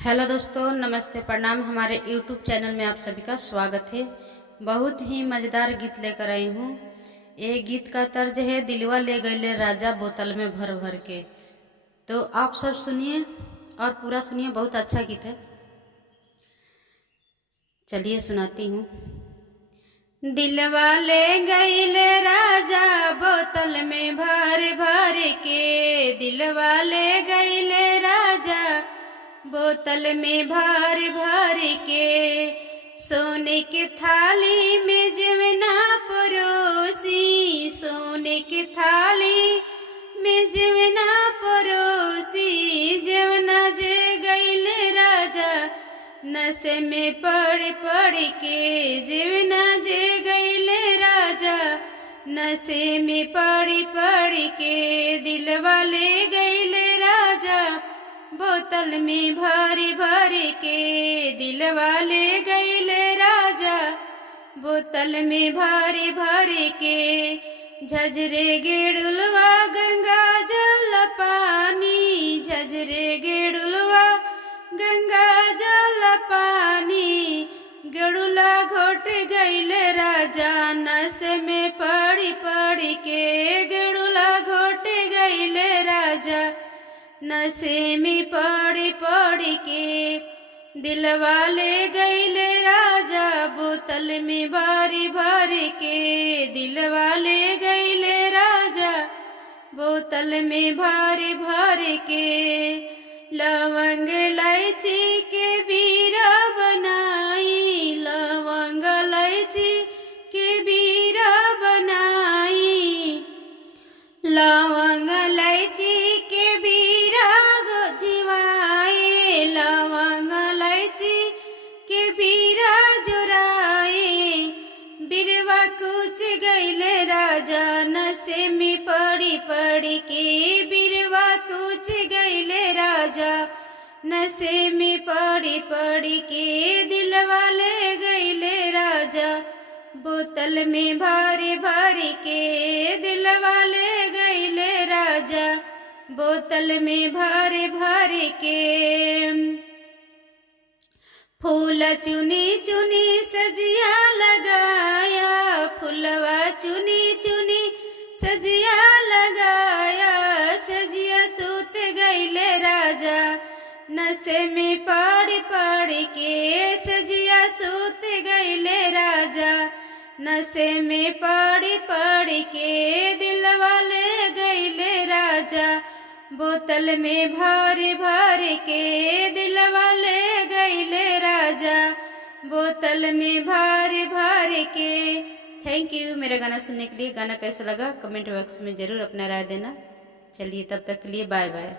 Hello दोस्तों, नमस्ते, प्रणाम। हमारे YouTube चैनल में आप सभी का स्वागत है। बहुत ही मज़ेदार गीत लेकर आई हूँ। ये गीत का तर्ज है दिलवा ले गईले राजा बोतल में भर भर के। तो आप सब सुनिए और पूरा सुनिए, बहुत अच्छा गीत है। चलिए सुनाती हूँ। दिलवा ले गईले राजा बोतल में भर भर के, दिलवा ले गईले राजा बोतल में भर भर के। सोने के थाली में जवना परोसी, सोने के थाली में जवना परोसी, जवना जे गईले राजा नशे में पड़ पड़ के, जवना जे गईले राजा नशे में पड़ पड़ के। दिलवा ले गईले राजा बोतल में भर भर के, दिलवा ले गईले राजा बोतल में भर भर के। झजरे गेड़ुलवा गंगा जल पानी, झजरे गेड़ुलवा गंगा जल पानी, गड़ुला घोट गईले राजा नशे में पड़ पड़ के, गड़ुला घोट गईले राजा नशे में पड़ पड़ के। दिलवा ले गईले राजा बोतल में भर भर के, दिलवा ले गईले राजा बोतल में भर भर के। लवंग इलायची के बीरा बनाई, लवंग इलायची के बीरा बनाई, लवंग इलायची के बीरा जिवाए, लवंग इलायची के बीरा जुराए। बिरवा कुछ गईले राजा नशे में पड़ी पड़ी के, बिरवा कुछ गईले राजा नशे में पड़ी पड़ी के। दिलवा ले गईले राजा बोतल में भर भर के, दिलवा ले गईले राजा बोतल में भर भर के। फूल चुनी चुनी सजिया लगाया, फूलवा चुनी चुनी सजिया लगाया, सजिया सूत गईले राजा नशे में पड़ पड़ के, सजिया सूत गईले राजा नशे में पड़ पड़ के। दिलवा ले गईले राजा बोतल में भर भर के, दिलवा ले गईले राजा बोतल में भर भर के। थैंक यू मेरा गाना सुनने के लिए। गाना कैसा लगा कमेंट बॉक्स में ज़रूर अपना राय देना। चलिए तब तक के लिए बाय बाय।